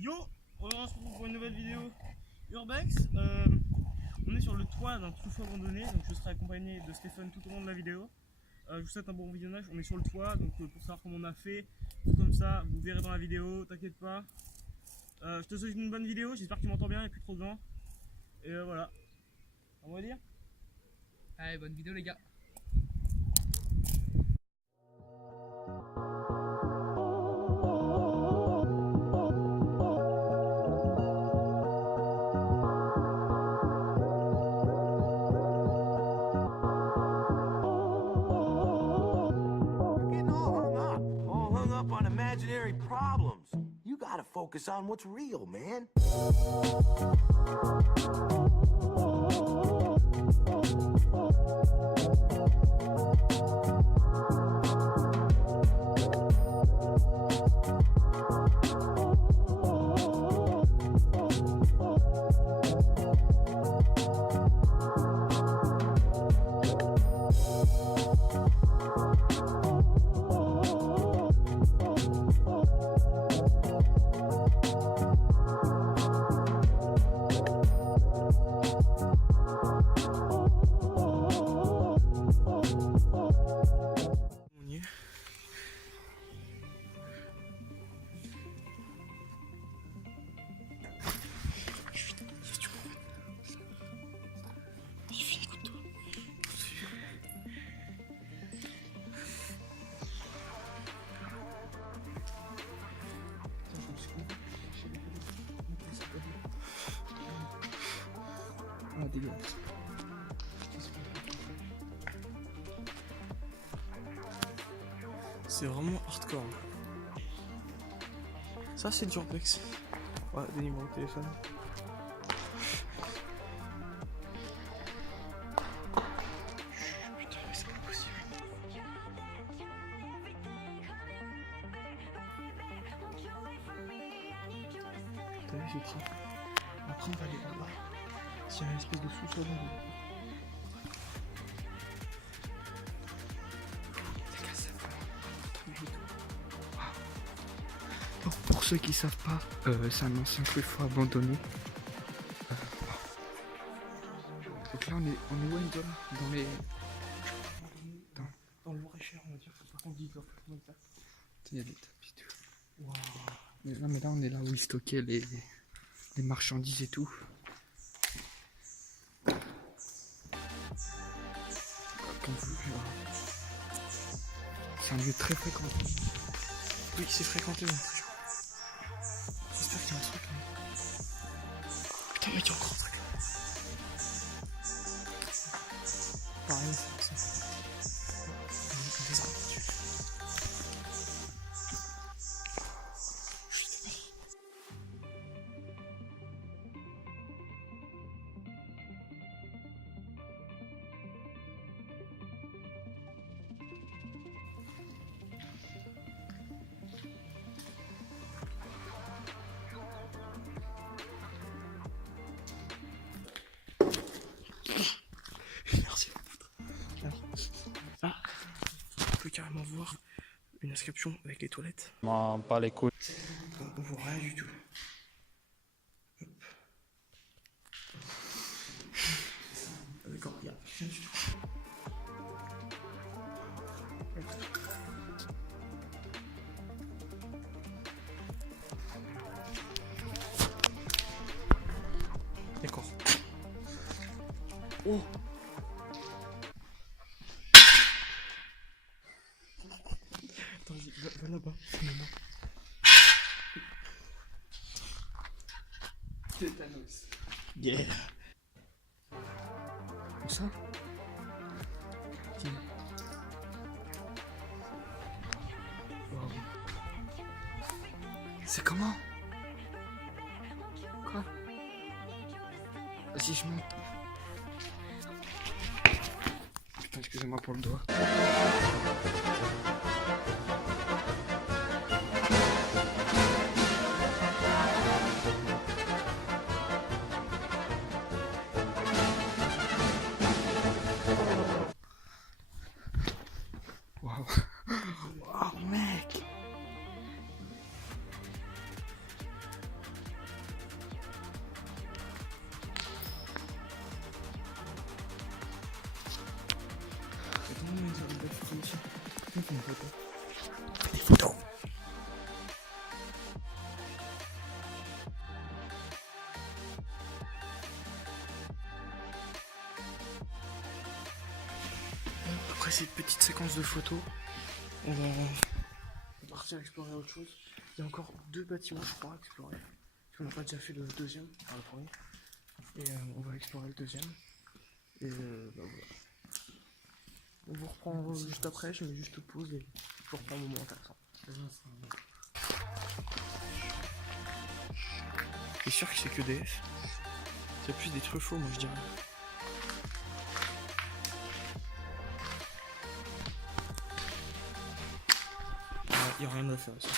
Yo, on se retrouve pour une nouvelle vidéo Urbex. On est sur le toit d'un truffaut abandonné, donc je serai accompagné de Stéphane tout au long de la vidéo. Je vous souhaite un bon visionnage, on est sur le toit, donc pour savoir comment on a fait, tout comme ça, vous verrez dans la vidéo, t'inquiète pas. Je te souhaite une bonne vidéo, j'espère que tu m'entends bien, il n'y a plus trop de vent. Et voilà, on va dire. Allez, bonne vidéo les gars. Imaginary problems. You gotta focus on what's real, man. Ah, dégueulasse. C'est vraiment hardcore. Ça c'est du Urbex. Ouais, des numéros de téléphone. Putain, mais c'est pas possible. T'as vu ce train? Après on va aller là-bas. S'il y a une espèce de sous-sol là. Pour ceux qui savent pas, c'est un ancien truffaut abandonné. Donc là on est où Angel? Dans les... Dans le Loir-et-Cher, on va dire. Par contre, dis-toi, comment ça? Il y a des tapis tout. Waouh. Mais là on est là où ils stockaient les marchandises et tout. Comme vous pouvez voir. C'est un lieu très fréquenté. Oui, c'est fréquenté dans le truc. J'espère qu'il y a un truc là. Putain, mec, il y a encore un truc. Pareil, c'est ça. Comme des arbres dessus. Merci. Alors, là, on peut carrément voir une inscription avec les toilettes. M'en pas les couilles. On voit rien du tout. Hop. D'accord, il n'y a rien du tout. D'accord. Oh! Attends, va là-bas, finalement. Tétanos. Yeah! Où ça? Tiens. Wow. C'est comment? Quoi? Vas-y, je monte. Putain, excusez-moi pour le doigt. Waouh. Waouh, mec. Après cette petite séquence de photos, on va partir explorer autre chose. Il y a encore 2 bâtiments, je crois, à explorer. Parce qu'on n'a pas déjà fait le deuxième, enfin le premier. Et on va explorer le deuxième. Et bah voilà. On vous reprend juste après, je mets juste pause et je vous reprends un moment intéressant. C'est sûr que c'est que DF. C'est plus des truffauts, moi je dirais. Il n'y a rien à faire ici.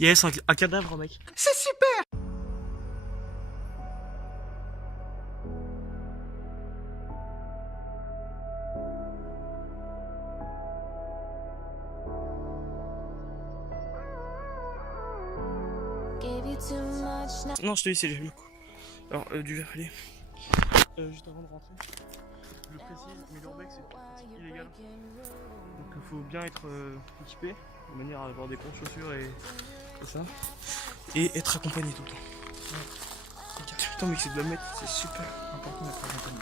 Yes, un cadavre, mec. C'est super! Non, je te laisse le coup. Alors, du verre, allez. Juste avant de rentrer, je précise, mais l'urbex c'est illégal. Donc il faut bien être équipé, de manière à avoir des bonnes chaussures et tout ça. Et être accompagné tout le temps. Putain mec, c'est de la mettre, c'est super important d'être accompagné.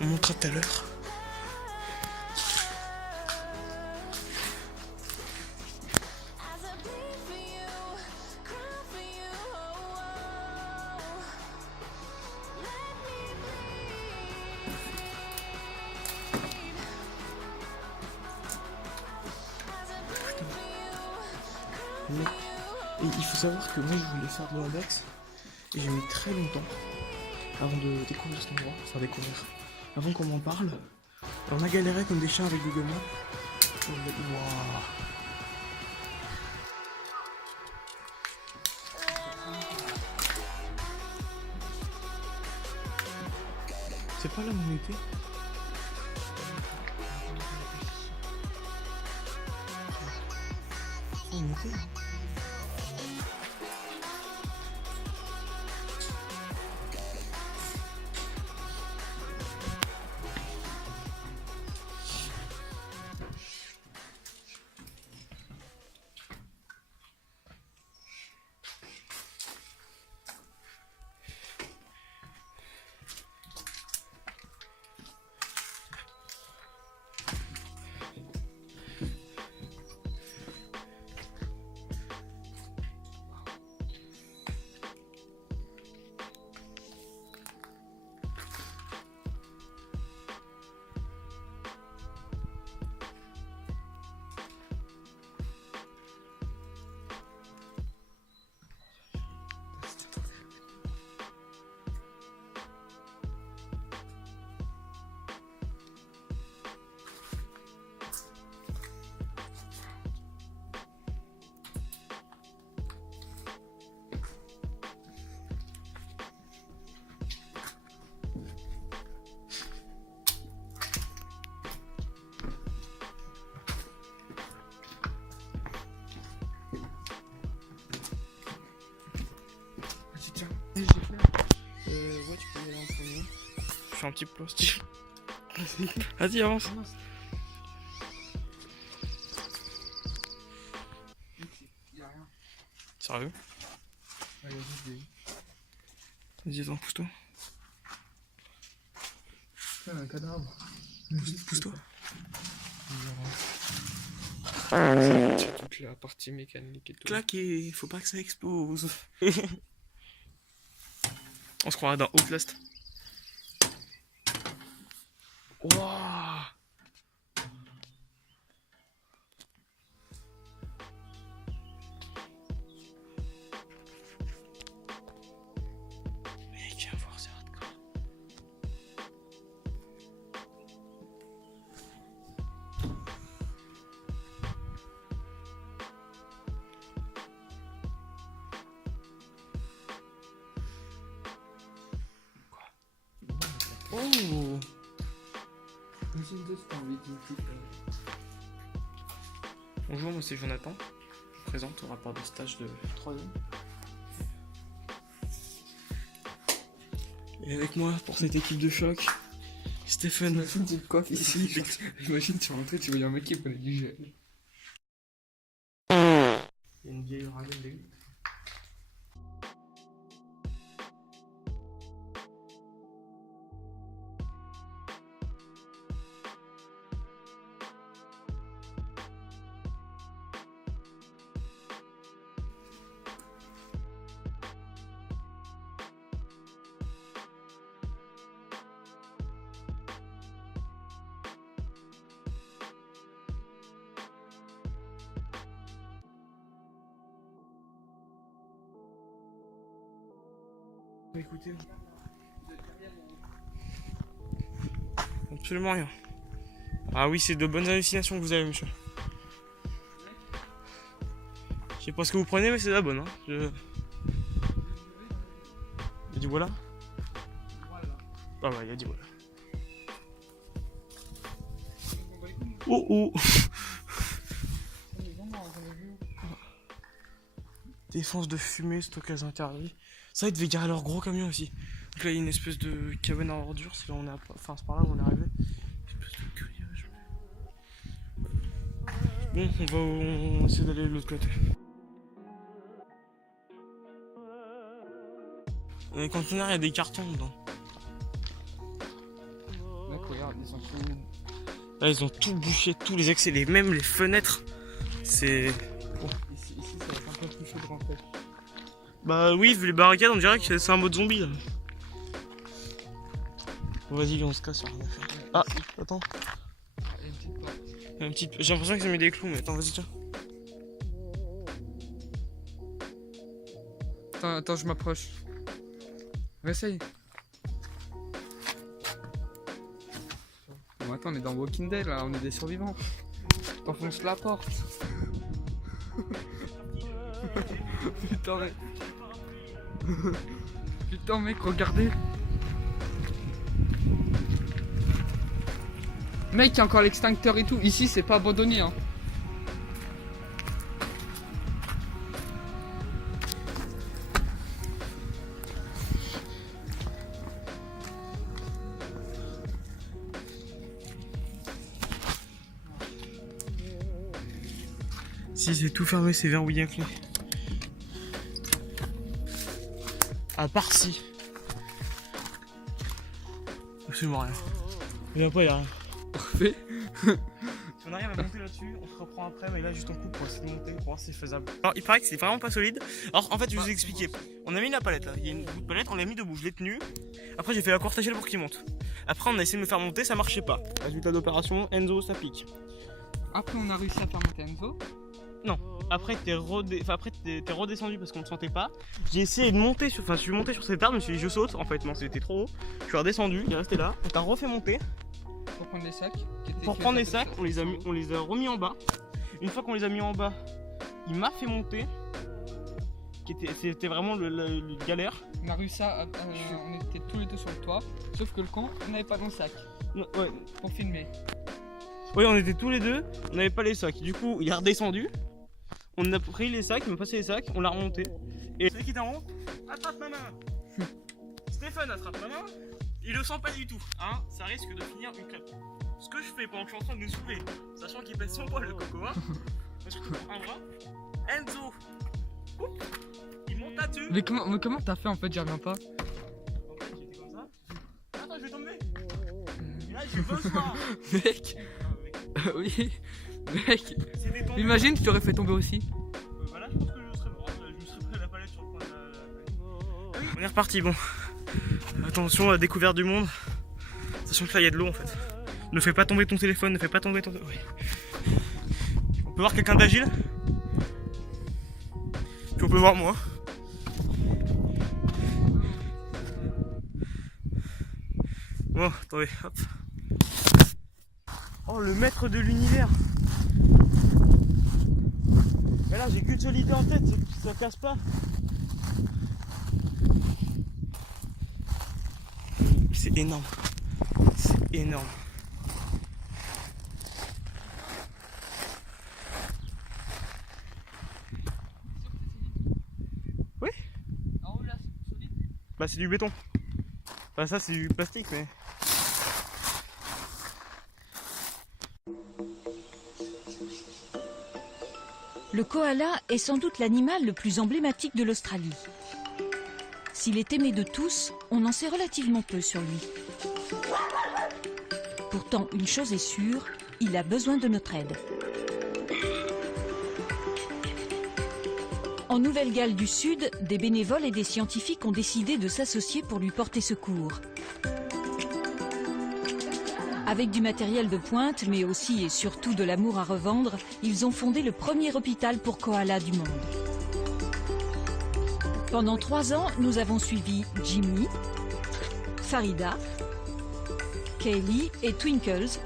On montrera tout à l'heure. Et il faut savoir que moi je voulais faire de l'urbex et j'ai mis très longtemps avant de découvrir cet endroit, enfin découvrir, avant qu'on m'en parle. Alors, on a galéré comme des chiens avec Google Maps. Wow. C'est pas là où on était. On était là. J'ai fait. Ouais, tu peux y aller en premier. Je fais un petit plastique. Vas-y, avance. Y'a rien. Sérieux? Ouais, y'a juste des. Vas-y, attends, pousse-toi. Putain, un cadavre. Pousse-toi. Toute la partie mécanique et tout. Claqué, faut pas que ça explose. On se croirait dans Outlast. Wouah! Mec, viens voir, c'est hardcore. Oh! Bonjour, moi c'est Jonathan. Je vous présente au rapport de stage de 3e. Et avec moi pour cette équipe de choc, Stéphane. Imagine, tu te coiffes ici. Imagine, tu rentrais, tu voyais un mec qui prenait du gel. Il y a une vieille rame de Écoutez. Absolument rien. Ah oui, c'est de bonnes hallucinations que vous avez, monsieur. Je sais pas ce que vous prenez, mais c'est de la bonne. Hein. Il a dit voilà. Ah ouais, il a dit voilà. Oh oh. Défense de fumée, stockage interdit. Ça, ils devaient garer leur gros camion aussi. Donc là, il y a une espèce de cabane à ordures. C'est là où on est, enfin, c'est par là où on est arrivé. Une espèce de grillage. Bon, on va essayer d'aller de l'autre côté. Dans les conteneurs, il y a des cartons dedans. Mec, regarde, ils sont tous. Là, ils ont tout bouché, tous les accès, même les fenêtres. C'est. Ici, ça va être un peu plus chaud de rentrer. Bah oui, vu les barricades, on dirait que c'est un mode zombie là. Bon, vas-y, on se casse. Ah, attends. Il y a une petite porte. Il y a une petite... J'ai l'impression qu'ils ont mis des clous, mais attends, vas-y, tiens. Attends, je m'approche. Essaye. Bon, attends, on est dans Walking Dead là, on est des survivants. T'enfonces la porte. Putain, mec. Putain, mec, regardez. Mec, il y a encore l'extincteur et tout. Ici, c'est pas abandonné, hein. Si c'est tout fermé, c'est verrouillé à clé. À part si. Absolument rien. Il y a pas, il y a rien. Parfait. Si on arrive à monter là-dessus, on se reprend après, mais là juste on coupe pour essayer de monter, pour voir si c'est faisable. Alors il paraît que c'est vraiment pas solide. Alors en fait, je vais vous expliquer. On a mis la palette là, il y a une bout de palette, on l'a mis debout, je l'ai tenu. Après j'ai fait la courte échelle pour qu'il monte. Après on a essayé de me faire monter, ça marchait pas. Résultat d'opération, Enzo ça pique. Après, on a réussi à faire monter Enzo. Non, après t'es redescendu parce qu'on ne sentait pas. J'ai essayé de monter sur, enfin je suis monté sur cette arme, je me suis dit je saute, en fait non c'était trop haut. Je suis redescendu, il est resté là, on t'a refait monter. Pour prendre les sacs. Pour prendre les sacs, on les a remis en bas. Une fois qu'on les a mis en bas, il m'a fait monter. C'était vraiment le galère. On a réussi à. On était tous les deux sur le toit. Sauf que le con, on n'avait pas nos sacs. Non, ouais. Pour filmer. Oui, on était tous les deux, on n'avait pas les sacs. Du coup, il est redescendu. On a pris les sacs, il m'a passé les sacs, on l'a remonté. Et celui qui est en haut, attrape ma main. Stéphane attrape ma main. Il le sent pas du tout, hein. Ça risque de finir une crêpe. Ce que je fais pendant que je suis en train de me soulever, sachant qu'il pèse 100 poids le coco, hein. Surtout pour un bras. Enzo, oup, il monte là-dessus. Mais comment t'as fait en fait? J'y reviens pas. En fait, j'étais comme ça. Attends, je vais tomber. Et là, j'ai bonsoir. Mec. Oui. Mec. C'était tombé. Imagine, tu t'aurais fait tomber aussi. Voilà, je pense que je serais mort. Je me serais pris la palette sur le coin de la palette. On est reparti, bon. Attention à la découverte du monde. Sachant que là, il y a de l'eau en fait. Ne fais pas tomber ton téléphone, ne fais pas tomber ton... Oui. On peut voir quelqu'un d'agile. Puis on peut voir moi. Bon, attendez, hop. Oh, le maître de l'univers. Mais là, j'ai qu'une seule idée en tête, ça casse pas. C'est énorme. C'est énorme. Oui. En haut là, c'est solide. Bah c'est du béton. Enfin ça c'est du plastique mais... Le koala est sans doute l'animal le plus emblématique de l'Australie. S'il est aimé de tous, on en sait relativement peu sur lui. Pourtant, une chose est sûre, il a besoin de notre aide. En Nouvelle-Galles du Sud, des bénévoles et des scientifiques ont décidé de s'associer pour lui porter secours. Avec du matériel de pointe, mais aussi et surtout de l'amour à revendre, ils ont fondé le premier hôpital pour koalas du monde. Pendant 3 ans, nous avons suivi Jimmy, Farida, Kaylee et Twinkles,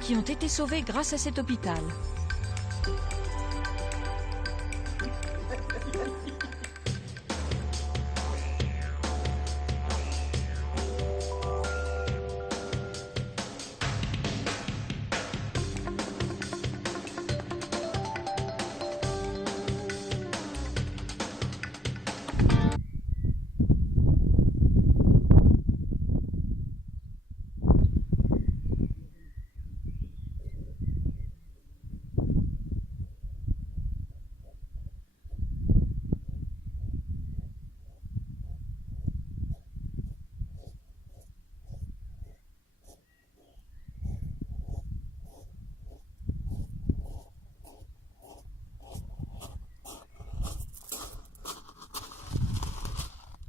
qui ont été sauvés grâce à cet hôpital.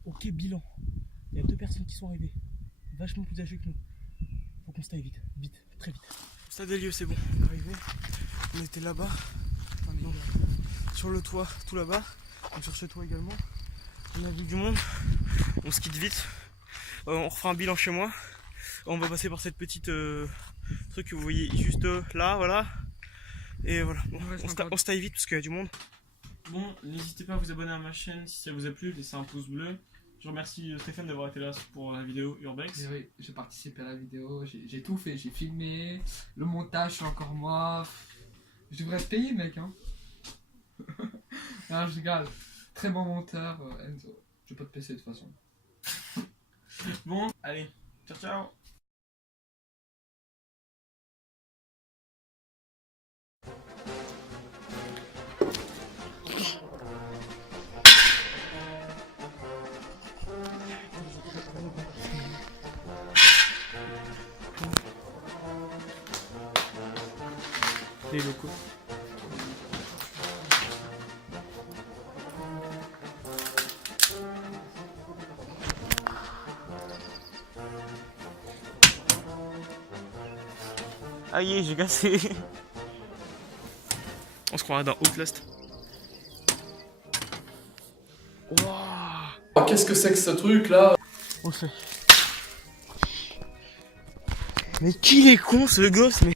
Ok, bilan. Il y a 2 personnes qui sont arrivées. Vachement plus âgées que nous. Faut qu'on se taille vite, vite, très vite. Stade des lieux, c'est bon. On est arrivé. On était là-bas. Donc, sur le toit, tout là-bas. Donc sur ce toit également. On a vu du monde. On se quitte vite. On refera un bilan chez moi. On va passer par cette petite truc que vous voyez juste là, voilà. Et voilà. Bon, on se taille vite parce qu'il y a du monde. Bon, n'hésitez pas à vous abonner à ma chaîne si ça vous a plu, laissez un pouce bleu. Je remercie Stéphane d'avoir été là pour la vidéo Urbex. Oui, j'ai participé à la vidéo, j'ai tout fait, j'ai filmé, le montage c'est encore moi. Je devrais te payer mec hein. Non je rigole. Très bon monteur Enzo. Je vais pas te payer de toute façon. Bon, allez, ciao ciao. Les locaux. Aïe, j'ai cassé. On se croirait dans Outlast. Oh, qu'est-ce que c'est que ce truc là? On le fait. Mais qui est con ce gosse, mais...